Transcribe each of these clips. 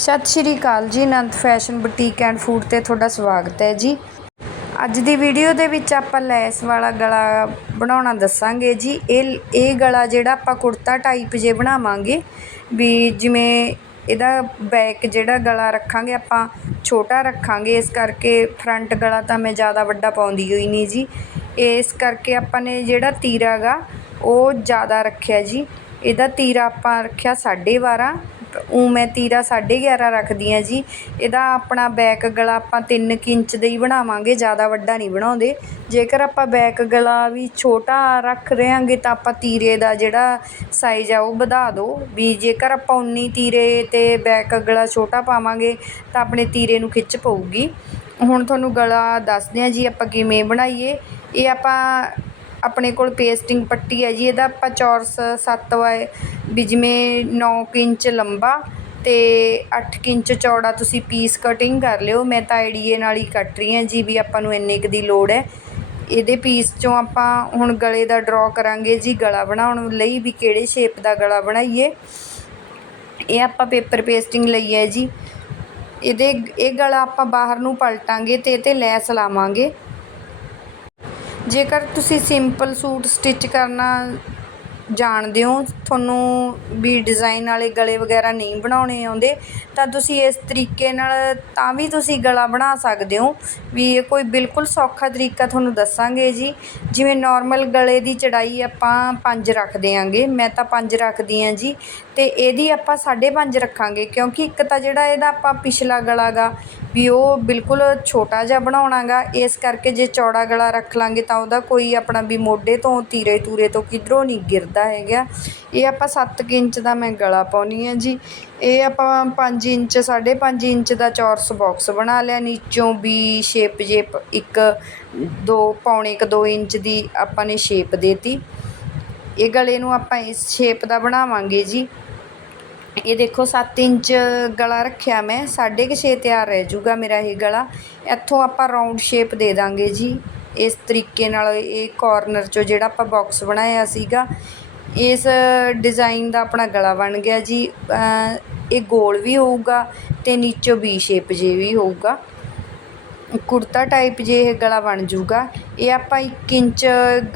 ਸਤਿ ਸ਼੍ਰੀ ਅਕਾਲ ਜੀ, Anant fashion boutique and food ਤੇ ਤੁਹਾਡਾ ਸਵਾਗਤ ਹੈ ਜੀ। ਅੱਜ ਦੀ ਵੀਡੀਓ ਦੇ ਵਿੱਚ ਆਪਾਂ ਲੈਸ ਵਾਲਾ ਗਲਾ ਬਣਾਉਣਾ ਦੱਸਾਂਗੇ ਜੀ। ਇਹ ਇਹ ਗਲਾ ਜਿਹੜਾ ਆਪਾਂ ਕੁੜਤਾ ਟਾਈਪ ਜੇ ਬਣਾਵਾਂਗੇ, ਵੀ ਜਿਵੇਂ ਇਹਦਾ ਬੈਕ ਜਿਹੜਾ ਗਲਾ ਰੱਖਾਂਗੇ, ਆਪਾਂ ਛੋਟਾ ਰੱਖਾਂਗੇ, ਇਸ ਕਰਕੇ ਫਰੰਟ ਗਲਾ ਤਾਂ ਮੈਂ ਜ਼ਿਆਦਾ ਵੱਡਾ ਪਾਉਂਦੀ ਹੋਈ ਨਹੀਂ ਜੀ। ਇਸ ਕਰਕੇ ਆਪਾਂ ਨੇ ਜਿਹੜਾ ਤੀਰਾ ਗਾ ਉਹ ਜ਼ਿਆਦਾ ਰੱਖਿਆ ਜੀ। ਇਹਦਾ ਤੀਰਾ ਆਪਾਂ ਰੱਖਿਆ 12.5 ਉਹ ਮੈਂ ਤੀਰਾ 11.5 ਰੱਖਦੀ ਹਾਂ ਜੀ। ਇਹਦਾ ਆਪਣਾ ਬੈਕ ਗਲਾ ਆਪਾਂ ਤਿੰਨ ਕੁ ਇੰਚ ਦਾ ਹੀ ਬਣਾਵਾਂਗੇ, ਜ਼ਿਆਦਾ ਵੱਡਾ ਨਹੀਂ ਬਣਾਉਂਦੇ। ਜੇਕਰ ਆਪਾਂ ਬੈਕ ਗਲਾ ਵੀ ਛੋਟਾ ਰੱਖ ਰਹੇ ਰਹਾਂਗੇ ਤਾਂ ਆਪਾਂ ਤੀਰੇ ਦਾ ਜਿਹੜਾ ਸਾਈਜ਼ ਆ ਉਹ ਵਧਾ ਦਿਓ ਵੀ ਜੇਕਰ ਆਪਾਂ ਉਨੀ ਤੀਰੇ ਤੇ ਬੈਕ ਗਲਾ ਛੋਟਾ ਪਾਵਾਂਗੇ ਤਾਂ ਆਪਣੇ ਤੀਰੇ ਨੂੰ ਖਿੱਚ ਪਊਗੀ। ਹੁਣ ਤੁਹਾਨੂੰ ਗਲਾ ਦੱਸਦੇ ਹਾਂ ਜੀ ਆਪਾਂ ਕਿਵੇਂ ਬਣਾਈਏ। ਇਹ ਆਪਾਂ ਆਪਣੇ ਕੋਲ ਪੇਸਟਿੰਗ ਪੱਟੀ ਹੈ ਜੀ, ਇਹਦਾ ਆਪਾਂ ਚੌਰਸ 7 ਵਾਏ ਵੀ ਜਿਵੇਂ 9 ਇੰਚ ਲੰਬਾ ਅਤੇ ਅੱਠ ਕੁ ਇੰਚ ਚੌੜਾ ਤੁਸੀਂ ਪੀਸ ਕਟਿੰਗ ਕਰ ਲਿਓ। ਮੈਂ ਤਾਂ ਆਈਡੀਏ ਨਾਲ ਹੀ ਕੱਟ ਰਹੀ ਹਾਂ ਜੀ ਵੀ ਆਪਾਂ ਨੂੰ ਇੰਨੇ ਕੁ ਦੀ ਲੋੜ ਹੈ। ਇਹਦੇ ਪੀਸ ਚੋਂ ਆਪਾਂ ਹੁਣ ਗਲੇ ਦਾ ਡਰਾ ਕਰਾਂਗੇ ਜੀ, ਗਲਾ ਬਣਾਉਣ ਲਈ ਵੀ ਕਿਹੜੇ ਸ਼ੇਪ ਦਾ ਗਲਾ ਬਣਾਈਏ। ਇਹ ਆਪਾਂ ਪੇਪਰ ਪੇਸਟਿੰਗ ਲਈ ਹੈ ਜੀ। ਇਹਦੇ, ਇਹ ਗਲਾ ਆਪਾਂ ਬਾਹਰ ਨੂੰ ਪਲਟਾਂਗੇ ਤੇ ਇਹ 'ਤੇ ਲੈਸ ਲਾਵਾਂਗੇ। ਜੇਕਰ ਤੁਸੀਂ ਸਿੰਪਲ ਸੂਟ ਸਟਿਚ ਕਰਨਾ ਜਾਣਦੇ ਹੋ, ਤੁਹਾਨੂੰ ਵੀ ਡਿਜ਼ਾਇਨ ਵਾਲੇ ਗਲੇ ਵਗੈਰਾ ਨਹੀਂ ਬਣਾਉਣੇ ਆਉਂਦੇ, ਤਾਂ ਤੁਸੀਂ ਇਸ ਤਰੀਕੇ ਨਾਲ ਤਾਂ ਵੀ ਤੁਸੀਂ ਗਲਾ ਬਣਾ ਸਕਦੇ ਹੋ। ਵੀ ਇਹ ਕੋਈ ਬਿਲਕੁਲ ਸੌਖਾ ਤਰੀਕਾ ਤੁਹਾਨੂੰ ਦੱਸਾਂਗੇ ਜੀ। ਜਿਵੇਂ ਨੋਰਮਲ ਗਲੇ ਦੀ ਚੜਾਈ ਆਪਾਂ ਪੰਜ ਰੱਖ ਦਿਆਂਗੇ, ਮੈਂ ਤਾਂ ਪੰਜ ਰੱਖਦੀ ਹਾਂ ਜੀ। ਅਤੇ ਇਹਦੀ ਆਪਾਂ 5.5 ਰੱਖਾਂਗੇ, ਕਿਉਂਕਿ ਇੱਕ ਤਾਂ ਜਿਹੜਾ ਇਹਦਾ ਆਪਾਂ ਪਿਛਲਾ ਗਲਾ ਗਾ, ਵੀ ਉਹ ਬਿਲਕੁਲ ਛੋਟਾ ਜਿਹਾ ਬਣਾਉਣਾ ਗਾ ਇਸ ਕਰਕੇ ਜੇ ਚੌੜਾ ਗਲਾ ਰੱਖ ਲਾਂਗੇ ਤਾਂ ਉਹਦਾ ਕੋਈ ਆਪਣਾ ਵੀ ਮੋਢੇ ਤੋਂ, ਤੀਰੇ ਤੂਰੇ ਤੋਂ ਕਿਧਰੋਂ ਨਹੀਂ ਗਿਰਦਾ। ਹੈਗਾ। ਇਹ ਆਪਾਂ 7 ਇੰਚ ਦਾ ਮੈਂ ਗਲਾ ਪਾਉਣੀ ਹੈ ਜੀ। ਇਹ ਆਪਾਂ 5 ਇੰਚ 5.5 ਇੰਚ ਦਾ ਚੌਰਸ ਬਾਕਸ ਬਣਾ ਲਿਆ। ਨੀਚੋਂ ਵੀ ਸ਼ੇਪ ਜੇਪ ਇੱਕ, ਦੋ, ਪੌਣੇ ਕ 2 ਇੰਚ ਦੀ ਆਪਾਂ ਨੇ ਸ਼ੇਪ ਦੇਤੀ। ਇਹ ਗਲੇ ਨੂੰ ਆਪਾਂ ਇਸ ਸ਼ੇਪ ਦਾ ਬਣਾਵਾਂਗੇ ਜੀ। ਇਹ ਦੇਖੋ 7 ਇੰਚ ਗਲਾ ਰੱਖਿਆ ਮੈਂ। 6.5 ਤਿਆਰ ਰਹਿ ਜੂਗਾ ਮੇਰਾ ਇਹ ਗਲਾ। ਇੱਥੋਂ ਆਪਾਂ ਰਾਉਂਡ ਸ਼ੇਪ ਦੇ ਦਾਂਗੇ ਜੀ। ਇਸ ਤਰੀਕੇ ਨਾਲ ਇਹ ਕਾਰਨਰ 'ਚੋਂ ਜਿਹੜਾ ਆਪਾਂ ਬਾਕਸ ਬਣਾਇਆ ਸੀਗਾ। ਇਸ ਡਿਜ਼ਾਇਨ ਦਾ ਆਪਣਾ ਗਲਾ ਬਣ ਗਿਆ ਜੀ। ਇਹ ਗੋਲ ਵੀ ਹੋਊਗਾ ਅਤੇ ਨੀਚੋਂ ਵੀ ਸ਼ੇਪ ਜੇ ਵੀ ਹੋਊਗਾ। ਕੁੜਤਾ ਟਾਈਪ ਜੇ ਇਹ ਗਲਾ ਬਣ ਜੂਗਾ। ਇਹ ਆਪਾਂ 1 ਇੰਚ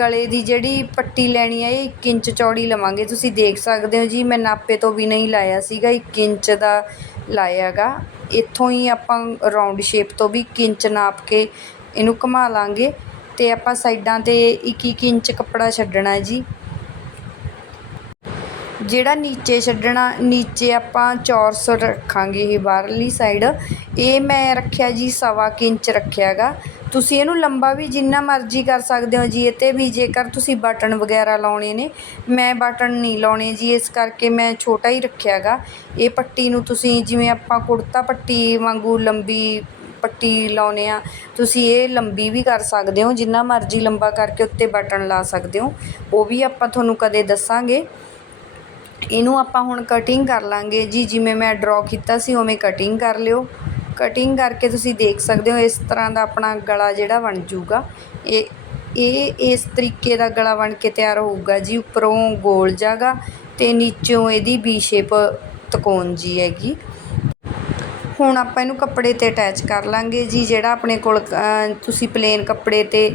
ਗਲੇ ਦੀ ਜਿਹੜੀ ਪੱਟੀ ਲੈਣੀ ਹੈ ਇਹ 1 ਇੰਚ ਚੌੜੀ ਲਵਾਂਗੇ। ਤੁਸੀਂ ਦੇਖ ਸਕਦੇ ਹੋ ਜੀ, ਮੈਂ ਨਾਪੇ ਤੋਂ ਵੀ ਨਹੀਂ ਲਾਇਆ ਸੀਗਾ 1 ਇੰਚ ਦਾ ਲਾਇਆਗਾ। ਇੱਥੋਂ ਹੀ ਆਪਾਂ ਰਾਉਂਡ ਸ਼ੇਪ ਤੋਂ ਵੀ 1 ਇੰਚ ਨਾਪ ਕੇ ਇਹਨੂੰ ਘੁਮਾ ਲਾਂਗੇ ਤੇ ਆਪਾਂ ਸਾਈਡਾਂ ਤੇ 1-1 ਇੰਚ ਕੱਪੜਾ ਛੱਡਣਾ ਜੀ। ਜਿਹੜਾ ਨੀਚੇ ਛੱਡਣਾ, ਨੀਚੇ ਆਪਾਂ ਚੌਰਸ ਰੱਖਾਂਗੇ ਇਹ ਬਾਹਰਲੀ ਸਾਈਡ ਇਹ ਮੈਂ ਰੱਖਿਆ ਜੀ ਸਵਾ ਕੁ ਇੰਚ ਰੱਖਿਆ ਗਾ ਤੁਸੀਂ ਇਹਨੂੰ ਲੰਬਾ ਵੀ ਜਿੰਨਾ ਮਰਜ਼ੀ ਕਰ ਸਕਦੇ ਹੋ ਜੀ, ਇਹ 'ਤੇ ਵੀ ਜੇਕਰ ਤੁਸੀਂ ਬਟਨ ਵਗੈਰਾ ਲਾਉਣੇ ਨੇ, ਮੈਂ ਬਟਨ ਨਹੀਂ ਲਾਉਣੇ ਜੀ, ਇਸ ਕਰਕੇ ਮੈਂ ਛੋਟਾ ਹੀ ਰੱਖਿਆ ਗਾ ਇਹ ਪੱਟੀ ਨੂੰ ਤੁਸੀਂ ਜਿਵੇਂ ਆਪਾਂ ਕੁੜਤਾ ਪੱਟੀ ਵਾਂਗੂ ਲੰਬੀ ਪੱਟੀ ਲਾਉਨੇ ਆ, ਤੁਸੀਂ ਇਹ ਲੰਬੀ ਵੀ ਕਰ ਸਕਦੇ ਹੋ, ਜਿੰਨਾ ਮਰਜ਼ੀ ਲੰਬਾ ਕਰਕੇ ਉੱਤੇ ਬਟਨ ਲਾ ਸਕਦੇ ਹੋ। ਉਹ ਵੀ ਆਪਾਂ ਤੁਹਾਨੂੰ ਕਦੇ ਦੱਸਾਂਗੇ। ਇਹਨੂੰ ਆਪਾਂ ਹੁਣ ਕਟਿੰਗ ਕਰ ਲਾਂਗੇ। ਜੀ, ਜਿਵੇਂ ਮੈਂ ਡਰਾ ਕੀਤਾ ਸੀ, ਉਵੇਂ ਕਟਿੰਗ ਕਰ ਲਿਓ। ਕਟਿੰਗ ਕਰਕੇ ਤੁਸੀਂ ਦੇਖ ਸਕਦੇ ਹੋ, ਇਸ ਤਰ੍ਹਾਂ ਦਾ ਆਪਣਾ ਗਲਾ ਜਿਹੜਾ ਬਣ ਜਾਊਗਾ। ਇਹ ਇਹ ਇਸ ਤਰੀਕੇ ਦਾ ਗਲਾ ਬਣ ਕੇ ਤਿਆਰ ਹੋਊਗਾ ਜੀ। ਉੱਪਰੋਂ ਗੋਲ ਜਾਗਾ ਤੇ ਨੀਚੋਂ ਇਹਦੀ ਵੀ ਸ਼ੇਪ ਤਕੋਨ ਜੀ ਹੈਗੀ। ਹੁਣ ਆਪਾਂ ਇਹਨੂੰ ਕੱਪੜੇ ਤੇ ਅਟੈਚ ਕਰ ਲਾਂਗੇ ਜੀ। ਜਿਹੜਾ ਆਪਣੇ ਕੋਲ ਤੁਸੀਂ ਪਲੇਨ ਕੱਪੜੇ ਤੇ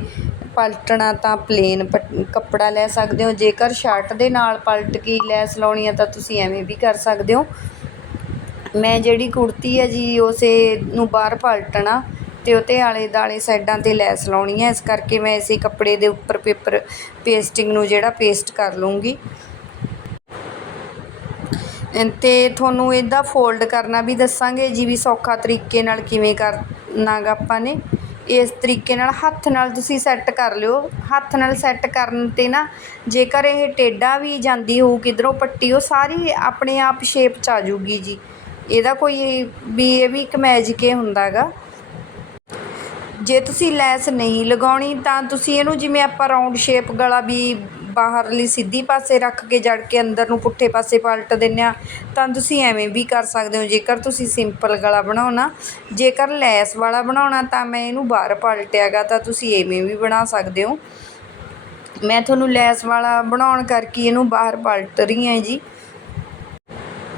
ਪਲਟਣਾ ਤਾਂ ਪਲੇਨ ਕੱਪੜਾ ਲੈ ਸਕਦੇ ਹੋ। ਜੇਕਰ ਸ਼ਰਟ ਦੇ ਨਾਲ ਪਲਟ ਕੇ ਲੈਸ ਲਾਉਣੀ ਆ ਤਾਂ ਤੁਸੀਂ ਐਵੇਂ ਵੀ ਕਰ ਸਕਦੇ ਹੋ। ਮੈਂ ਜਿਹੜੀ ਕੁੜਤੀ ਹੈ ਜੀ, ਉਸੇ ਨੂੰ ਬਾਹਰ ਪਲਟਣਾ ਤੇ ਉਹਤੇ ਆਲੇ ਦਾਲੇ ਸਾਈਡਾਂ ਤੇ ਲੈਸ ਲਾਉਣੀ ਹੈ ਇਸ ਕਰਕੇ ਮੈਂ ਇਸੇ ਕੱਪੜੇ ਦੇ ਉੱਪਰ ਪੇਪਰ, ਪੇਸਟਿੰਗ ਨੂੰ ਜਿਹੜਾ ਪੇਸਟ ਕਰ ਲੂੰਗੀ ਤੇ ਤੁਹਾਨੂੰ ਇਹਦਾ ਫੋਲਡ ਕਰਨਾ ਵੀ ਦੱਸਾਂਗੇ ਜੀ ਵੀ ਸੌਖਾ ਤਰੀਕੇ ਨਾਲ ਕਿਵੇਂ ਕਰਨਾਗਾ ਆਪਾਂ ਨੇ। ਇਸ ਤਰੀਕੇ ਨਾਲ ਹੱਥ ਨਾਲ ਤੁਸੀਂ ਸੈੱਟ ਕਰ ਲਿਓ। ਹੱਥ ਨਾਲ ਸੈੱਟ ਕਰਨ 'ਤੇ ਨਾ ਜੇਕਰ ਇਹ ਟੇਢਾ ਵੀ ਜਾਂਦੀ ਹੋਊ ਕਿਧਰੋਂ ਪੱਟੀ, ਉਹ ਸਾਰੀ ਆਪਣੇ ਆਪ ਸ਼ੇਪ 'ਚ ਆ ਜੂਗੀ ਜੀ। ਇਹਦਾ ਕੋਈ ਵੀ ਇਹ ਵੀ ਇੱਕ ਮੈਜਿਕ ਹੀ ਹੁੰਦਾ ਗਾ ਜੇ ਤੁਸੀਂ ਲੈਸ ਨਹੀਂ ਲਗਾਉਣੀ ਤਾਂ ਤੁਸੀਂ ਇਹਨੂੰ ਜਿਵੇਂ ਆਪਾਂ ਰਾਉਂਡ ਸ਼ੇਪ ਗਲਾ ਵੀ ਬਾਹਰਲੀ ਸਿੱਧੀ ਪਾਸੇ ਰੱਖ ਕੇ ਜੜ ਕੇ ਅੰਦਰ ਨੂੰ ਪੁੱਠੇ ਪਾਸੇ ਪਲਟ ਦਿੰਦੇ ਆ ਤਾਂ ਤੁਸੀਂ ਐਵੇਂ ਵੀ ਕਰ ਸਕਦੇ ਹੋ। ਜੇਕਰ ਤੁਸੀਂ ਸਿੰਪਲ ਗਲਾ ਬਣਾਉਣਾ, ਜੇਕਰ ਲੈਸ ਵਾਲਾ ਬਣਾਉਣਾ, ਤਾਂ ਮੈਂ ਇਹਨੂੰ ਬਾਹਰ ਪਲਟਿਆਗਾ, ਤਾਂ ਤੁਸੀਂ ਐਵੇਂ ਵੀ ਬਣਾ ਸਕਦੇ ਹੋ। ਮੈਂ ਤੁਹਾਨੂੰ ਲੈਸ ਵਾਲਾ ਬਣਾਉਣ ਕਰਕੇ ਇਹਨੂੰ ਬਾਹਰ ਪਲਟ ਰਹੀ ਹਾਂ ਜੀ।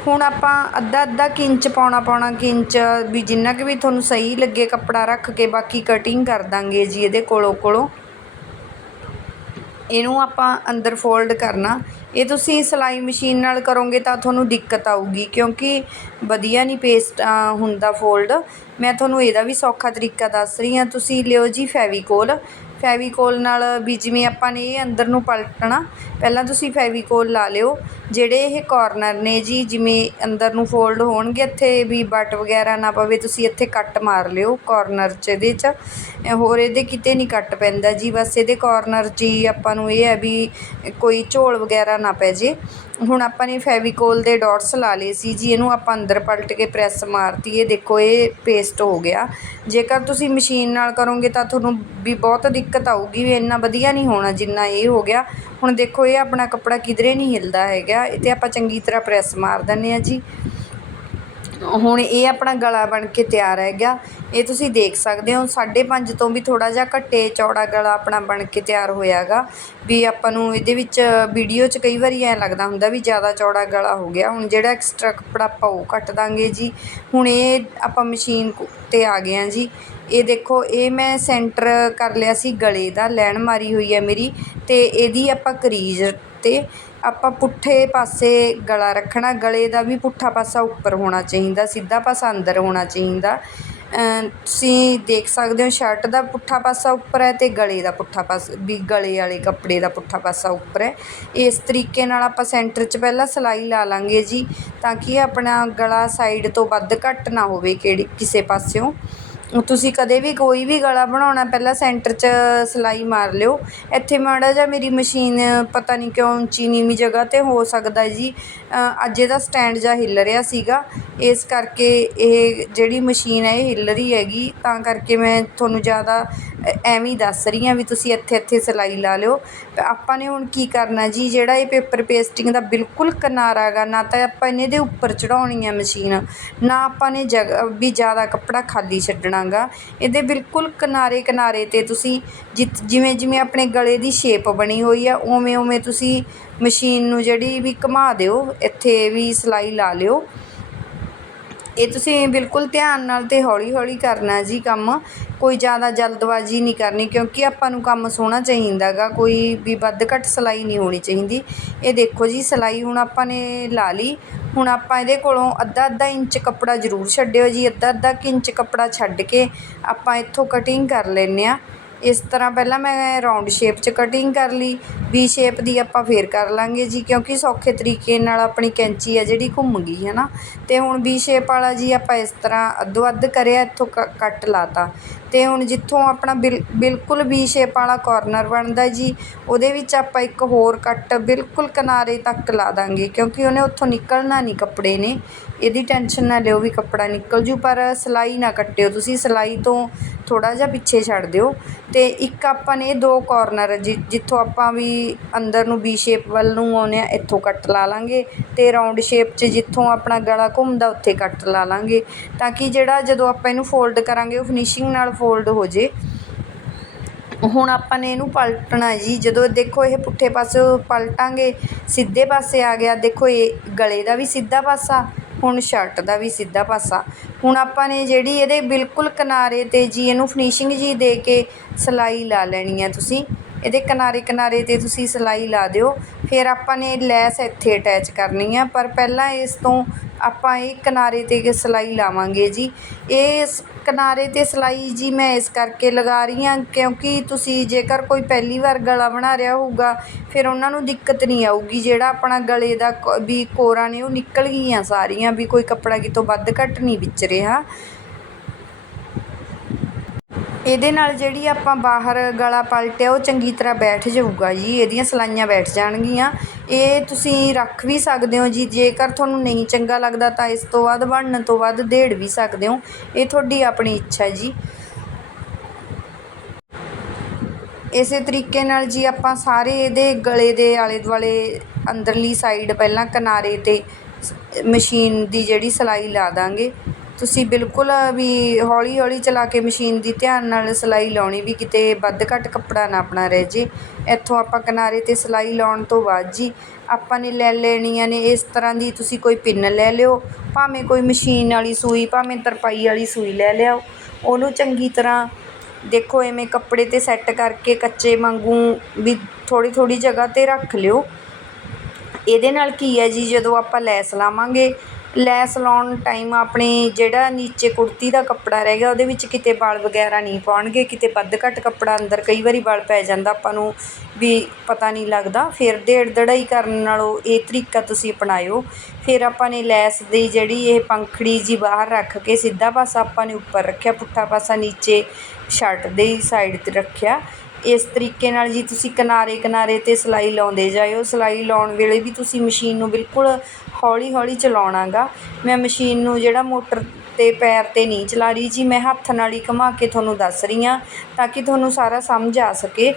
ਹੁਣ ਆਪਾਂ ਅੱਧਾ ਅੱਧਾ ਕਿੰਚ ਪਾਉਣਾ ਪਾਉਣਾ ਕਿੰਚ ਵੀ ਜਿੰਨਾ ਕੁ ਵੀ ਤੁਹਾਨੂੰ ਸਹੀ ਲੱਗੇ ਕੱਪੜਾ ਰੱਖ ਕੇ ਬਾਕੀ ਕਟਿੰਗ ਕਰ ਦਾਂਗੇ ਜੀ ਇਹਦੇ ਕੋਲੋਂ ਕੋਲੋਂ। ਇਹਨੂੰ ਆਪਾਂ ਅੰਦਰ ਫੋਲਡ ਕਰਨਾ। ਇਹ ਤੁਸੀਂ ਸਿਲਾਈ ਮਸ਼ੀਨ ਨਾਲ ਕਰੋਗੇ ਤਾਂ ਤੁਹਾਨੂੰ ਦਿੱਕਤ ਆਊਗੀ, ਕਿਉਂਕਿ ਵਧੀਆ ਨਹੀਂ ਪੇਸਟ ਹੁੰਦਾ ਫੋਲਡ ਮੈਂ ਤੁਹਾਨੂੰ ਇਹਦਾ ਵੀ ਸੌਖਾ ਤਰੀਕਾ ਦੱਸ ਰਹੀ ਹਾਂ। ਤੁਸੀਂ ਲਿਓ ਜੀ ਫੈਵੀਕੋਲ ਫੈਵੀਕੋਲ ਨਾਲ ਵੀ ਜਿਵੇਂ ਆਪਾਂ ਨੇ ਇਹ ਅੰਦਰ ਨੂੰ ਪਲਟਣਾ, ਪਹਿਲਾਂ ਤੁਸੀਂ ਫੈਵੀਕੋਲ ਲਾ ਲਿਓ। ਜਿਹੜੇ ਇਹ ਕੋਰਨਰ ਨੇ ਜੀ, ਜਿਵੇਂ ਅੰਦਰ ਨੂੰ ਫੋਲਡ ਹੋਣਗੇ, ਇੱਥੇ ਵੀ ਬਟ ਵਗੈਰਾ ਨਾ ਪਵੇ, ਤੁਸੀਂ ਇੱਥੇ ਕੱਟ ਮਾਰ ਲਿਓ ਕੋਰਨਰ 'ਚ ਇਹਦੇ 'ਚ। ਹੋਰ ਇਹਦੇ ਕਿਤੇ ਨਹੀਂ ਕੱਟ ਪੈਂਦਾ ਜੀ, ਬਸ ਇਹਦੇ ਕੋਰਨਰ 'ਚ ਹੀ ਆਪਾਂ ਨੂੰ ਇਹ ਹੈ ਵੀ ਕੋਈ ਝੋਲ ਵਗੈਰਾ ਨਾ ਪੈ ਜੇ। ਹੁਣ ਆਪਾਂ ਨੇ ਫੈਵੀਕੋਲ ਦੇ ਡੋਟਸ ਲਾ ਲਏ ਸੀ ਜੀ, ਇਹਨੂੰ ਆਪਾਂ ਅੰਦਰ ਪਲਟ ਕੇ ਪ੍ਰੈਸ ਮਾਰਤੀ ਇਹ ਦੇਖੋ, ਇਹ ਪੇਸਟ ਹੋ ਗਿਆ। ਜੇਕਰ ਤੁਸੀਂ ਮਸ਼ੀਨ ਨਾਲ ਕਰੋਗੇ ਤਾਂ ਤੁਹਾਨੂੰ ਵੀ ਬਹੁਤ ਦਿੱਕਤ ਆਊਗੀ, ਵੀ ਇੰਨਾ ਵਧੀਆ ਨਹੀਂ ਹੋਣਾ ਜਿੰਨਾ ਇਹ ਹੋ ਗਿਆ। ਹੁਣ ਦੇਖੋ, ਇਹ ਆਪਣਾ ਕੱਪੜਾ ਕਿਧਰੇ ਨਹੀਂ ਹਿਲਦਾ ਹੈਗਾ। ਇਹ 'ਤੇ ਆਪਾਂ ਚੰਗੀ ਤਰ੍ਹਾਂ ਪ੍ਰੈਸ ਮਾਰ ਦਿੰਦੇ ਆ ਜੀ। ਹੁਣ ਇਹ ਆਪਣਾ ਗਲਾ ਬਣ ਕੇ ਤਿਆਰ ਹੈਗਾ। ਇਹ ਤੁਸੀਂ ਦੇਖ ਸਕਦੇ ਹੋ 5.5 ਤੋਂ ਵੀ ਥੋੜ੍ਹਾ ਜਿਹਾ ਘੱਟੇ ਚੌੜਾ ਗਲਾ ਆਪਣਾ ਬਣ ਕੇ ਤਿਆਰ ਹੋਇਆ ਗਾ ਵੀ ਆਪਾਂ ਨੂੰ ਇਹਦੇ ਵਿੱਚ ਵੀਡੀਓ 'ਚ ਕਈ ਵਾਰੀ ਐਂ ਲੱਗਦਾ ਹੁੰਦਾ ਵੀ ਜ਼ਿਆਦਾ ਚੌੜਾ ਗਲਾ ਹੋ ਗਿਆ, ਹੁਣ ਜਿਹੜਾ ਐਕਸਟਰਾ ਕੱਪੜਾ ਆਪਾਂ ਉਹ ਕੱਟ ਦਾਂਗੇ ਜੀ। ਹੁਣ ਇਹ ਆਪਾਂ ਮਸ਼ੀਨ ਤੇ ਆ ਗਏ ਆ ਜੀ। ਇਹ ਦੇਖੋ, ਇਹ ਮੈਂ ਸੈਂਟਰ ਕਰ ਲਿਆ ਸੀ ਗਲੇ ਦਾ, ਲੈਣ ਮਾਰੀ ਹੋਈ ਹੈ ਮੇਰੀ। ਅਤੇ ਇਹਦੀ ਆਪਾਂ ਕਰੀਜ਼ ਤੇ ਆਪਾਂ ਪੁੱਠੇ ਪਾਸੇ ਗਲਾ ਰੱਖਣਾ, ਗਲੇ ਦਾ ਵੀ ਪੁੱਠਾ ਪਾਸਾ ਉੱਪਰ ਹੋਣਾ ਚਾਹੀਦਾ, ਸਿੱਧਾ ਪਾਸਾ ਅੰਦਰ ਹੋਣਾ ਚਾਹੀਦਾ। ਤੁਸੀਂ ਦੇਖ ਸਕਦੇ ਹੋ ਸ਼ਰਟ ਦਾ ਪੁੱਠਾ ਪਾਸਾ ਉੱਪਰ ਹੈ ਅਤੇ ਗਲੇ ਦਾ ਪੁੱਠਾ ਪਾਸਾ, ਵੀ ਗਲੇ ਵਾਲੇ ਕੱਪੜੇ ਦਾ ਪੁੱਠਾ ਪਾਸਾ ਉੱਪਰ ਹੈ। ਇਸ ਤਰੀਕੇ ਨਾਲ ਆਪਾਂ ਸੈਂਟਰ 'ਚ ਪਹਿਲਾਂ ਸਿਲਾਈ ਲਾ ਲਾਂਗੇ ਜੀ, ਤਾਂ ਕਿ ਆਪਣਾ ਗਲਾ ਸਾਈਡ ਤੋਂ ਵੱਧ ਘੱਟ ਨਾ ਹੋਵੇ ਕਿਹੜੀ, ਕਿਸੇ ਪਾਸਿਓਂ। ਤੁਸੀਂ ਕਦੇ ਵੀ ਕੋਈ ਵੀ ਗਲਾ ਬਣਾਉਣਾ, ਪਹਿਲਾਂ ਸੈਂਟਰ 'ਚ ਸਿਲਾਈ ਮਾਰ ਲਿਓ। ਇੱਥੇ ਮਾੜਾ ਜਿਹਾ ਮੇਰੀ ਮਸ਼ੀਨ ਪਤਾ ਨਹੀਂ ਕਿਉਂ ਉੱਚੀ ਨੀਵੀਂ ਜਗ੍ਹਾ 'ਤੇ ਹੋ ਸਕਦਾ ਜੀ। ਅੱਜ ਇਹਦਾ ਸਟੈਂਡ ਜਿਹਾ ਹਿੱਲ ਰਿਹਾ ਸੀਗਾ। ਇਸ ਕਰਕੇ ਇਹ ਜਿਹੜੀ ਮਸ਼ੀਨ ਹੈ, ਇਹ ਹਿੱਲ ਰਹੀ ਹੈਗੀ। ਤਾਂ ਕਰਕੇ ਮੈਂ ਤੁਹਾਨੂੰ ਜ਼ਿਆਦਾ ਐਵੇਂ ਹੀ ਦੱਸ ਰਹੀ ਹਾਂ ਵੀ ਤੁਸੀਂ ਇੱਥੇ ਇੱਥੇ ਸਿਲਾਈ ਲਾ ਲਿਓ। ਆਪਾਂ ਨੇ ਹੁਣ ਕੀ ਕਰਨਾ ਜੀ? ਜਿਹੜਾ ਇਹ ਪੇਪਰ ਪੇਸਟਿੰਗ ਦਾ ਬਿਲਕੁਲ ਕਿਨਾਰਾ ਹੈਗਾ, ਨਾ ਤਾਂ ਆਪਾਂ ਇਹਨੇ ਦੇ ਉੱਪਰ ਚੜਾਉਣੀ ਹੈ ਮਸ਼ੀਨ, ਨਾ ਆਪਾਂ ਨੇ ਜਗ, ਵੀ ਜ਼ਿਆਦਾ ਕੱਪੜਾ ਖਾਲੀ ਛੱਡਣਾ। ਗਾ ਇਹਦੇ ਬਿਲਕੁਲ ਕਿਨਾਰੇ ਕਿਨਾਰੇ 'ਤੇ ਤੁਸੀਂ ਜਿ- ਜਿਵੇਂ ਜਿਵੇਂ ਆਪਣੇ ਗਲੇ ਦੀ ਸ਼ੇਪ ਬਣੀ ਹੋਈ ਆ, ਉਵੇਂ ਉਵੇਂ ਤੁਸੀਂ ਮਸ਼ੀਨ ਨੂੰ ਜਿਹੜੀ ਵੀ ਘੁਮਾ ਦਿਓ, ਇੱਥੇ ਵੀ ਸਿਲਾਈ ਲਾ ਲਿਓ। ਇਹ ਤੁਸੀਂ ਬਿਲਕੁਲ ਧਿਆਨ ਨਾਲ ਤੇ ਹੌਲੀ ਹੌਲੀ ਕਰਨਾ ਜੀ ਕੰਮ। ਕੋਈ ਜ਼ਿਆਦਾ ਜਲਦਬਾਜ਼ੀ ਨਹੀਂ ਕਰਨੀ, ਕਿਉਂਕਿ ਆਪਾਂ ਨੂੰ ਕੰਮ ਸੋਹਣਾ ਚਾਹੀਦਾ ਗਾ, ਕੋਈ ਵੀ ਵੱਧ ਘੱਟ ਸਿਲਾਈ ਨਹੀਂ ਹੋਣੀ ਚਾਹੀਦੀ। ਇਹ ਦੇਖੋ ਜੀ, ਸਿਲਾਈ ਹੁਣ ਆਪਾਂ ਨੇ ਲਾ ਲਈ। ਹੁਣ ਆਪਾਂ ਇਹਦੇ ਕੋਲੋਂ ਅੱਧਾ ਅੱਧਾ ਇੰਚ ਕੱਪੜਾ ਜ਼ਰੂਰ ਛੱਡਿਓ ਜੀ, ਅੱਧਾ ਅੱਧਾ ਕੁ ਇੰਚ ਕੱਪੜਾ ਛੱਡ ਕੇ ਆਪਾਂ ਇੱਥੋਂ ਕਟਿੰਗ ਕਰ ਲੈਂਦੇ ਹਾਂ। ਇਸ ਤਰ੍ਹਾਂ ਪਹਿਲਾਂ ਮੈਂ ਰਾਉਂਡ ਸ਼ੇਪ 'ਚ ਕਟਿੰਗ ਕਰ ਲਈ ਵੀ ਸ਼ੇਪ ਦੀ ਆਪਾਂ ਫੇਰ ਕਰ ਲਾਂਗੇ ਜੀ, ਕਿਉਂਕਿ ਸੌਖੇ ਤਰੀਕੇ ਨਾਲ ਆਪਣੀ ਕੈਂਚੀ ਆ ਜਿਹੜੀ ਘੁੰਮ ਗਈ ਹੈ ਨਾ ਅਤੇ ਹੁਣ ਵੀ ਸ਼ੇਪ ਵਾਲਾ ਜੀ ਆਪਾਂ ਇਸ ਤਰ੍ਹਾਂ ਅੱਧੋ ਅੱਧ ਕਰਿਆ, ਇੱਥੋਂ ਕ- ਕੱਟ ਲਾਤਾ। ਅਤੇ ਹੁਣ ਜਿੱਥੋਂ ਆਪਣਾ ਬਿਲ- ਬਿਲਕੁਲ ਵੀ ਸ਼ੇਪ ਵਾਲਾ ਕੋਰਨਰ ਬਣਦਾ ਜੀ, ਉਹਦੇ ਵਿੱਚ ਆਪਾਂ ਇੱਕ ਹੋਰ ਕੱਟ ਬਿਲਕੁਲ ਕਿਨਾਰੇ ਤੱਕ ਲਾ ਦਾਂਗੇ, ਕਿਉਂਕਿ ਉਹਨੇ ਉੱਥੋਂ ਨਿਕਲਣਾ ਨਹੀਂ ਕੱਪੜੇ ਨੇ। ਇਹਦੀ ਟੈਨਸ਼ਨ ਨਾ ਲਿਓ ਵੀ ਕੱਪੜਾ ਨਿਕਲ ਜੂ, ਪਰ ਸਿਲਾਈ ਨਾ ਕੱਟਿਓ ਤੁਸੀਂ, ਸਿਲਾਈ ਤੋਂ ਥੋੜ੍ਹਾ ਜਿਹਾ ਪਿੱਛੇ ਛੱਡ ਦਿਓ। ਅਤੇ ਇੱਕ ਆਪਾਂ ਨੇ ਦੋ ਕੋਰਨਰ ਜਿ, ਜਿੱਥੋਂ ਆਪਾਂ ਵੀ ਅੰਦਰ ਨੂੰ ਵੀ ਸ਼ੇਪ ਵੱਲ ਨੂੰ ਆਉਂਦੇ ਹਾਂ, ਇੱਥੋਂ ਕੱਟ ਲਾ ਲਾਂਗੇ ਅਤੇ ਰਾਊਂਡ ਸ਼ੇਪ 'ਚ ਜਿੱਥੋਂ ਆਪਣਾ ਗਲਾ ਘੁੰਮਦਾ, ਉੱਥੇ ਕੱਟ ਲਾ ਲਾਂਗੇ। ਤਾਂ ਕਿ ਜਿਹੜਾ ਜਦੋਂ ਆਪਾਂ ਇਹਨੂੰ ਫੋਲਡ ਕਰਾਂਗੇ, ਉਹ ਫਿਨਿਸ਼ਿੰਗ ਨਾਲ ਫੋਲਡ ਹੋ ਜੇ। ਹੁਣ ਆਪਾਂ ਨੇ ਇਹਨੂੰ ਪਲਟਣਾ ਜੀ। ਜਦੋਂ ਦੇਖੋ ਇਹ ਪੁੱਠੇ ਪਾਸੇ ਪਲਟਾਂਗੇ, ਸਿੱਧੇ ਪਾਸੇ ਆ ਗਿਆ। ਦੇਖੋ ਇਹ ਗਲੇ ਦਾ ਵੀ ਸਿੱਧਾ ਪਾਸਾ, ਹੁਣ ਸ਼ਰਟ ਦਾ ਵੀ ਸਿੱਧਾ ਪਾਸਾ। ਹੁਣ ਆਪਾਂ ਨੇ ਜਿਹੜੀ ਇਹਦੇ ਬਿਲਕੁਲ ਕਿਨਾਰੇ 'ਤੇ ਜੀ, ਇਹਨੂੰ ਫਿਨਿਸ਼ਿੰਗ ਜੀ ਦੇ ਕੇ ਸਿਲਾਈ ਲਾ ਲੈਣੀ ਹੈ ਤੁਸੀਂ। ਇਹਦੇ ਕਿਨਾਰੇ ਕਿਨਾਰੇ 'ਤੇ ਤੁਸੀਂ ਸਿਲਾਈ ਲਾ ਦਿਓ, ਫਿਰ ਆਪਾਂ ਨੇ ਲੈਸ ਇੱਥੇ ਅਟੈਚ ਕਰਨੀ ਆ, ਪਰ ਪਹਿਲਾਂ ਇਸ ਤੋਂ ਆਪਾਂ ਇਹ ਕਿਨਾਰੇ 'ਤੇ ਸਿਲਾਈ ਲਾਵਾਂਗੇ ਜੀ। ਇਹ ਸ- ਕਿਨਾਰੇ 'ਤੇ ਸਿਲਾਈ ਜੀ ਮੈਂ ਇਸ ਕਰਕੇ ਲਗਾ ਰਹੀ ਹਾਂ ਕਿਉਂਕਿ ਤੁਸੀਂ ਜੇਕਰ ਕੋਈ ਪਹਿਲੀ ਵਾਰ ਗਲਾ ਬਣਾ ਰਿਹਾ ਹੋਊਗਾ, ਫਿਰ ਉਹਨਾਂ ਨੂੰ ਦਿੱਕਤ ਨਹੀਂ ਆਊਗੀ। ਜਿਹੜਾ ਆਪਣਾ ਗਲੇ ਦਾ ਕ- ਵੀ ਕੋਰਾਂ ਨੇ ਉਹ ਨਿਕਲ ਗਈਆਂ ਸਾਰੀਆਂ, ਵੀ ਕੋਈ ਕੱਪੜਾ ਕਿਤੋਂ ਵੱਧ ਘੱਟ ਨਹੀਂ ਵਿਚ ਰਿਹਾ ਇਹਦੇ ਨਾਲ ਜਿਹੜੀ ਆਪਾਂ ਬਾਹਰ ਗਲਾ ਪਲਟਿਆ, ਉਹ ਚੰਗੀ ਤਰ੍ਹਾਂ ਬੈਠ ਜਾਊਗਾ ਜੀ। ਇਹਦੀਆਂ ਸਿਲਾਈਆਂ ਬੈਠ ਜਾਣਗੀਆਂ। ਇਹ ਤੁਸੀਂ ਰੱਖ ਵੀ ਸਕਦੇ ਹੋ ਜੀ। ਜੇਕਰ ਤੁਹਾਨੂੰ ਨਹੀਂ ਚੰਗਾ ਲੱਗਦਾ ਤਾਂ ਇਸ ਤੋਂ ਬਾਅਦ ਬਣਨ ਤੋਂ ਬਾਅਦ ਦੇੜ ਵੀ ਸਕਦੇ ਹੋ। ਇਹ ਤੁਹਾਡੀ ਆਪਣੀ ਇੱਛਾ ਜੀ। ਇਸੇ ਤਰੀਕੇ ਨਾਲ ਜੀ ਆਪਾਂ ਸਾਰੇ ਇਹਦੇ ਗਲੇ ਦੇ ਆਲੇ ਦੁਆਲੇ ਅੰਦਰਲੀ ਸਾਈਡ ਪਹਿਲਾਂ ਕਿਨਾਰੇ 'ਤੇ ਮਸ਼ੀਨ ਦੀ ਜਿਹੜੀ ਸਿਲਾਈ ਲਾ ਦਾਂਗੇ। ਤੁਸੀਂ ਬਿਲਕੁਲ ਵੀ ਹੌਲੀ ਹੌਲੀ ਚਲਾ ਕੇ ਮਸ਼ੀਨ ਦੀ ਧਿਆਨ ਨਾਲ ਸਿਲਾਈ ਲਾਉਣੀ ਵੀ ਕਿਤੇ ਵੱਧ ਘੱਟ ਕੱਪੜਾ ਨਾ ਆਪਣਾ ਰਹਿ ਜੇ। ਇੱਥੋਂ ਆਪਾਂ ਕਿਨਾਰੇ 'ਤੇ ਸਿਲਾਈ ਲਾਉਣ ਤੋਂ ਬਾਅਦ ਜੀ ਆਪਾਂ ਨੇ ਲੈ ਲੈਣੀਆਂ ਨੇ ਇਸ ਤਰ੍ਹਾਂ ਦੀ ਤੁਸੀਂ ਕੋਈ ਪਿੰਨ ਲੈ ਲਿਓ, ਭਾਵੇਂ ਕੋਈ ਮਸ਼ੀਨ ਵਾਲੀ ਸੂਈ, ਭਾਵੇਂ ਤਰਪਾਈ ਵਾਲੀ ਸੂਈ ਲੈ ਲਿਆਓ। ਉਹਨੂੰ ਚੰਗੀ ਤਰ੍ਹਾਂ ਦੇਖੋ ਐਵੇਂ ਕੱਪੜੇ 'ਤੇ ਸੈੱਟ ਕਰਕੇ ਕੱਚੇ ਵਾਂਗੂ ਵੀ ਥੋੜ੍ਹੀ ਥੋੜ੍ਹੀ ਜਗ੍ਹਾ 'ਤੇ ਰੱਖ ਲਿਓ। ਇਹਦੇ ਨਾਲ ਕੀ ਹੈ ਜੀ ਜਦੋਂ ਆਪਾਂ ਲੈਸ ਲਾਵਾਂਗੇ ਲੈਸ ਲਾਉਣ ਟਾਈਮ ਆਪਣੇ ਜਿਹੜਾ ਨੀਚੇ ਕੁੜਤੀ ਦਾ ਕੱਪੜਾ ਰਹਿ ਗਿਆ, ਉਹਦੇ ਵਿੱਚ ਕਿਤੇ ਵਲ ਵਗੈਰਾ ਨਹੀਂ ਪਾਉਣਗੇ, ਕਿਤੇ ਵੱਧ ਘੱਟ ਕੱਪੜਾ ਅੰਦਰ ਕਈ ਵਾਰੀ ਵਲ ਪੈ ਜਾਂਦਾ, ਆਪਾਂ ਨੂੰ ਵੀ ਪਤਾ ਨਹੀਂ ਲੱਗਦਾ। ਫਿਰ ਦੇੜ ਦੜਾਈ ਕਰਨ ਨਾਲੋਂ ਇਹ ਤਰੀਕਾ ਤੁਸੀਂ ਅਪਣਾਇਓ। ਫਿਰ ਆਪਾਂ ਨੇ ਲੈਸ ਦੀ ਜਿਹੜੀ ਇਹ ਪੰਖੜੀ ਜੀ ਬਾਹਰ ਰੱਖ ਕੇ ਸਿੱਧਾ ਪਾਸਾ ਆਪਾਂ ਨੇ ਉੱਪਰ ਰੱਖਿਆ, ਪੁੱਠਾ ਪਾਸਾ ਨੀਚੇ ਸ਼ਰਟ ਦੇ ਸਾਈਡ 'ਤੇ ਰੱਖਿਆ। ਇਸ ਤਰੀਕੇ ਨਾਲ ਜੀ ਤੁਸੀਂ ਕਿਨਾਰੇ ਕਿਨਾਰੇ 'ਤੇ ਸਿਲਾਈ ਲਾਉਂਦੇ ਜਾਇਓ। ਸਿਲਾਈ ਲਾਉਣ ਵੇਲੇ ਵੀ ਤੁਸੀਂ ਮਸ਼ੀਨ ਨੂੰ ਬਿਲਕੁਲ ਹੌਲੀ ਹੌਲੀ ਚਲਾਉਣਾ ਗਾ ਮੈਂ ਮਸ਼ੀਨ ਨੂੰ ਜਿਹੜਾ ਮੋਟਰ 'ਤੇ ਪੈਰ 'ਤੇ ਨਹੀਂ ਚਲਾ ਰਹੀ ਜੀ, ਮੈਂ ਹੱਥ ਨਾਲ ਹੀ ਘੁਮਾ ਕੇ ਤੁਹਾਨੂੰ ਦੱਸ ਰਹੀ ਹਾਂ ਤਾਂ ਕਿ ਤੁਹਾਨੂੰ ਸਾਰਾ ਸਮਝ ਆ ਸਕੇ।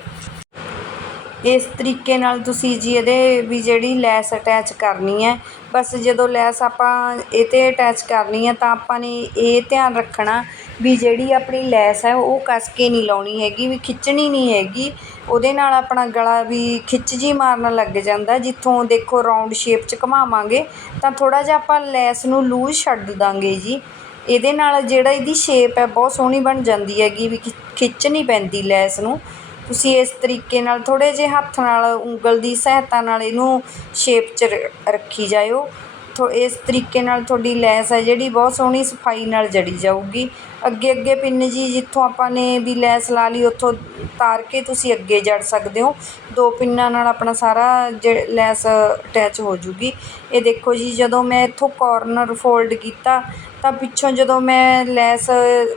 ਇਸ ਤਰੀਕੇ ਨਾਲ ਤੁਸੀਂ ਜੀ ਇਹਦੇ ਵੀ ਜਿਹੜੀ ਲੈਸ ਅਟੈਚ ਕਰਨੀ ਹੈ, ਬਸ ਜਦੋਂ ਲੈਸ ਆਪਾਂ ਇਹ 'ਤੇ ਅਟੈਚ ਕਰਨੀ ਹੈ ਤਾਂ ਆਪਾਂ ਨੇ ਇਹ ਧਿਆਨ ਰੱਖਣਾ ਵੀ ਜਿਹੜੀ ਆਪਣੀ ਲੈਸ ਹੈ ਉਹ ਕੱਸ ਕੇ ਨਹੀਂ ਲਾਉਣੀ ਹੈਗੀ, ਵੀ ਖਿੱਚਣੀ ਨਹੀਂ ਹੈਗੀ। ਉਹਦੇ ਨਾਲ ਆਪਣਾ ਗਲਾ ਵੀ ਖਿੱਚ ਜੀ ਮਾਰਨ ਲੱਗ ਜਾਂਦਾ। ਜਿੱਥੋਂ ਦੇਖੋ ਰਾਊਂਡ ਸ਼ੇਪ 'ਚ ਘੁਮਾਵਾਂਗੇ, ਤਾਂ ਥੋੜ੍ਹਾ ਜਿਹਾ ਆਪਾਂ ਲੈਸ ਨੂੰ ਲੂਜ਼ ਛੱਡ ਦਾਂਗੇ ਜੀ। ਇਹਦੇ ਨਾਲ ਜਿਹੜਾ ਇਹਦੀ ਸ਼ੇਪ ਹੈ, ਬਹੁਤ ਸੋਹਣੀ ਬਣ ਜਾਂਦੀ ਹੈਗੀ ਵੀ ਖਿ- ਖਿੱਚ ਨਹੀਂ ਪੈਂਦੀ ਲੈਸ ਨੂੰ। ਤੁਸੀਂ ਇਸ ਤਰੀਕੇ ਨਾਲ ਥੋੜ੍ਹੇ ਜਿਹੇ ਹੱਥ ਨਾਲ, ਉਂਗਲ ਦੀ ਸਹਾਇਤਾ ਨਾਲ ਇਹਨੂੰ ਸ਼ੇਪ 'ਚ ਰ- ਰੱਖੀ ਜਾਇਓ। ਥੋ ਇਸ ਤਰੀਕੇ ਨਾਲ ਤੁਹਾਡੀ ਲੈਸ ਹੈ, ਜਿਹੜੀ ਬਹੁਤ ਸੋਹਣੀ ਸਫ਼ਾਈ ਨਾਲ ਜੜੀ ਜਾਊਗੀ। ਅੱਗੇ ਅੱਗੇ ਪਿੰਨ ਜੀ, ਜਿੱਥੋਂ ਆਪਾਂ ਨੇ ਵੀ ਲੈਸ ਲਾ ਲਈ, ਉੱਥੋਂ ਤਾਰ ਕੇ ਤੁਸੀਂ ਅੱਗੇ ਜੜ ਸਕਦੇ ਹੋ। ਦੋ ਪਿੰਨਾਂ ਨਾਲ ਆਪਣਾ ਸਾਰਾ ਜ, ਲੈਸ ਅਟੈਚ ਹੋ ਜੂਗੀ। ਇਹ ਦੇਖੋ ਜੀ, ਜਦੋਂ ਮੈਂ ਇੱਥੋਂ ਕੋਰਨਰ ਫੋਲਡ ਕੀਤਾ, ਤਾਂ ਪਿੱਛੋਂ ਜਦੋਂ ਮੈਂ ਲੈਸ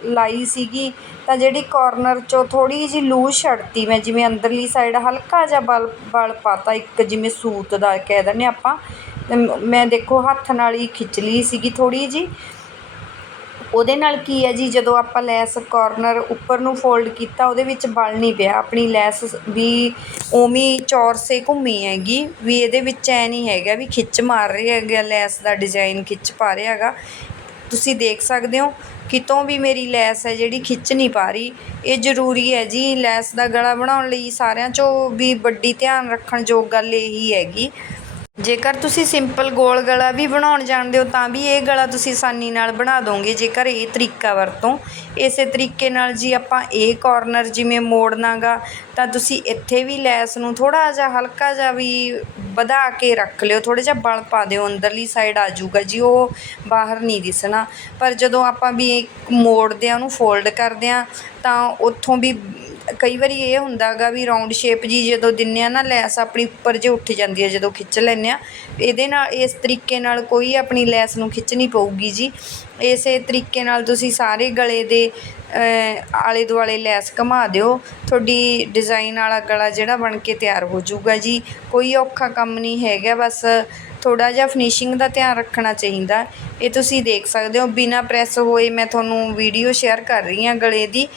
ਲਾਈ ਸੀਗੀ, ਤਾਂ ਜਿਹੜੀ ਕੋਰਨਰ 'ਚੋਂ ਥੋੜ੍ਹੀ ਜਿਹੀ ਲੂਜ਼ ਛੱਡਤੀ ਮੈਂ, ਜਿਵੇਂ ਅੰਦਰਲੀ ਸਾਈਡ ਹਲਕਾ ਜਿਹਾ ਬਲ ਬਲ ਪਾਤਾ, ਇੱਕ ਜਿਵੇਂ ਸੂਤ ਦਾ ਕਹਿ ਦਿੰਦੇ ਆਪਾਂ। ਮੈਂ ਦੇਖੋ ਹੱਥ ਨਾਲ ਹੀ ਖਿੱਚ ਲਈ ਸੀਗੀ ਥੋੜ੍ਹੀ ਜਿਹੀ। ਉਹਦੇ ਨਾਲ ਕੀ ਹੈ ਜੀ, ਜਦੋਂ ਆਪਾਂ ਲੈਸ ਕੋਰਨਰ ਉੱਪਰ ਨੂੰ ਫੋਲਡ ਕੀਤਾ, ਉਹਦੇ ਵਿੱਚ ਬਲ ਨਹੀਂ ਪਿਆ। ਆਪਣੀ ਲੈਸ ਵੀ ਉਵੇਂ ਹੀ ਚੌਰਸੇ ਘੁੰਮੀ ਹੈਗੀ, ਵੀ ਇਹਦੇ ਵਿੱਚ ਐ ਨਹੀਂ ਹੈਗਾ ਵੀ ਖਿੱਚ ਮਾਰ ਰਿਹਾ ਹੈਗਾ, ਲੈਸ ਦਾ ਡਿਜ਼ਾਈਨ ਖਿੱਚ ਪਾ ਰਿਹਾ ਹੈਗਾ। ਤੁਸੀਂ ਦੇਖ ਸਕਦੇ ਹੋ, ਕਿਤੋਂ ਵੀ ਮੇਰੀ ਲੈਸ ਹੈ ਜਿਹੜੀ ਖਿੱਚ ਨਹੀਂ ਪਾ ਰਹੀ। ਇਹ ਜ਼ਰੂਰੀ ਹੈ ਜੀ, ਲੈਸ ਦਾ ਗਲਾ ਬਣਾਉਣ ਲਈ ਸਾਰਿਆਂ 'ਚੋਂ ਵੀ ਵੱਡੀ ਧਿਆਨ ਰੱਖਣ ਯੋਗ ਗੱਲ ਇਹੀ ਹੈਗੀ। ਜੇਕਰ ਤੁਸੀਂ ਸਿੰਪਲ ਗੋਲ ਗਲਾ ਵੀ ਬਣਾਉਣ ਜਾਣਦੇ ਹੋ, ਤਾਂ ਵੀ ਇਹ ਗਲਾ ਤੁਸੀਂ ਆਸਾਨੀ ਨਾਲ ਬਣਾ ਦੋਗੇ, ਜੇਕਰ ਇਹ ਤਰੀਕਾ ਵਰਤੋਂ। ਇਸੇ ਤਰੀਕੇ ਨਾਲ ਜੀ ਆਪਾਂ ਇਹ ਕੋਰਨਰ ਜਿਵੇਂ ਮੋੜਨਾ ਗਾ ਤਾਂ ਤੁਸੀਂ ਇੱਥੇ ਵੀ ਲੈਸ ਨੂੰ ਥੋੜਾ ਜਿਹਾ ਹਲਕਾ ਜਿਹਾ ਵੀ ਵਧਾ ਕੇ ਰੱਖ ਲਿਓ ਥੋੜਾ ਜਿਹਾ ਬਲ ਪਾ ਦਿਓ, ਅੰਦਰਲੀ ਸਾਈਡ ਆ ਜਾਊਗਾ ਜੀ, ਉਹ ਬਾਹਰ ਨਹੀਂ ਦਿਸਣਾ। ਪਰ ਜਦੋਂ ਆਪਾਂ ਵੀ ਇਹ ਮੋੜਦੇ ਆ ਉਹਨੂੰ ਫੋਲਡ ਕਰਦੇ ਆ ਤਾਂ ਉੱਥੋਂ ਵੀ ਕਈ ਵਾਰੀ ਇਹ ਹੁੰਦਾ ਗਾ ਵੀ ਰਾਊਂਡ ਸ਼ੇਪ ਜੀ ਜਦੋਂ ਦਿੰਦੇ ਹਾਂ ਨਾ ਲੈਸ ਆਪਣੀ ਉੱਪਰ ਜੇ ਉੱਠ ਜਾਂਦੀ ਹੈ ਜਦੋਂ ਖਿੱਚ ਲੈਂਦੇ ਹਾਂ ਇਹਦੇ ਨਾਲ, ਇਸ ਤਰੀਕੇ ਨਾਲ ਕੋਈ ਆਪਣੀ ਲੈਸ ਨੂੰ ਖਿੱਚਣੀ ਪਊਗੀ ਜੀ। ਇਸੇ ਤਰੀਕੇ ਨਾਲ ਤੁਸੀਂ ਸਾਰੇ ਗਲੇ ਦੇ ਆਲੇ ਦੁਆਲੇ ਲੈਸ ਘੁਮਾ ਦਿਓ। ਤੁਹਾਡੀ ਡਿਜ਼ਾਈਨ ਵਾਲਾ ਗਲਾ ਜਿਹੜਾ ਬਣ ਕੇ ਤਿਆਰ ਹੋ ਜਾਊਗਾ ਜੀ। ਕੋਈ ਔਖਾ ਕੰਮ ਨਹੀਂ ਹੈਗਾ, ਬਸ ਥੋੜਾ ਜਿਹਾ ਫਿਨਿਸ਼ਿੰਗ ਦਾ ਧਿਆਨ ਰੱਖਣਾ ਚਾਹੀਦਾ। ਇਹ ਤੁਸੀਂ ਦੇਖ ਸਕਦੇ ਹੋ, ਬਿਨਾ ਪ੍ਰੈਸ ਹੋਏ ਮੈਂ ਤੁਹਾਨੂੰ ਵੀਡੀਓ ਸ਼ੇਅਰ ਕਰ ਰਹੀ ਹਾਂ ਗਲੇ ਦੀ।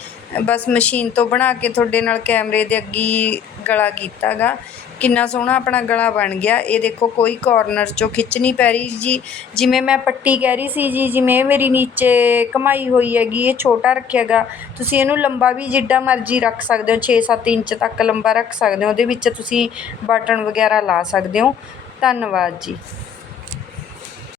ਬਸ ਮਸ਼ੀਨ ਤੋਂ ਬਣਾ ਕੇ ਤੁਹਾਡੇ ਨਾਲ ਕੈਮਰੇ ਦੇ ਅੱਗੇ ਗਲਾ ਕੀਤਾ ਗਾ ਕਿੰਨਾ ਸੋਹਣਾ ਆਪਣਾ ਗਲਾ ਬਣ ਗਿਆ। ਇਹ ਦੇਖੋ, ਕੋਈ ਕਾਰਨਰ 'ਚੋਂ ਖਿੱਚ ਨਹੀਂ ਪੈ ਰਹੀ ਜੀ। ਜਿਵੇਂ ਮੈਂ ਪੱਟੀ ਕਹਿ ਰਹੀ ਸੀ ਜੀ, ਜਿਵੇਂ ਇਹ ਮੇਰੀ ਨੀਚੇ ਕਮਾਈ ਹੋਈ ਹੈਗੀ, ਇਹ ਛੋਟਾ ਰੱਖਿਆ ਗਾ ਤੁਸੀਂ ਇਹਨੂੰ ਲੰਬਾ ਵੀ ਜਿੱਡਾ ਮਰਜ਼ੀ ਰੱਖ ਸਕਦੇ ਹੋ 6-7 ਇੰਚ ਤੱਕ ਲੰਬਾ ਰੱਖ ਸਕਦੇ ਹੋ। ਉਹਦੇ ਵਿੱਚ ਤੁਸੀਂ ਬਟਨ ਵਗੈਰਾ ਲਾ ਸਕਦੇ ਹੋ। ਧੰਨਵਾਦ ਜੀ।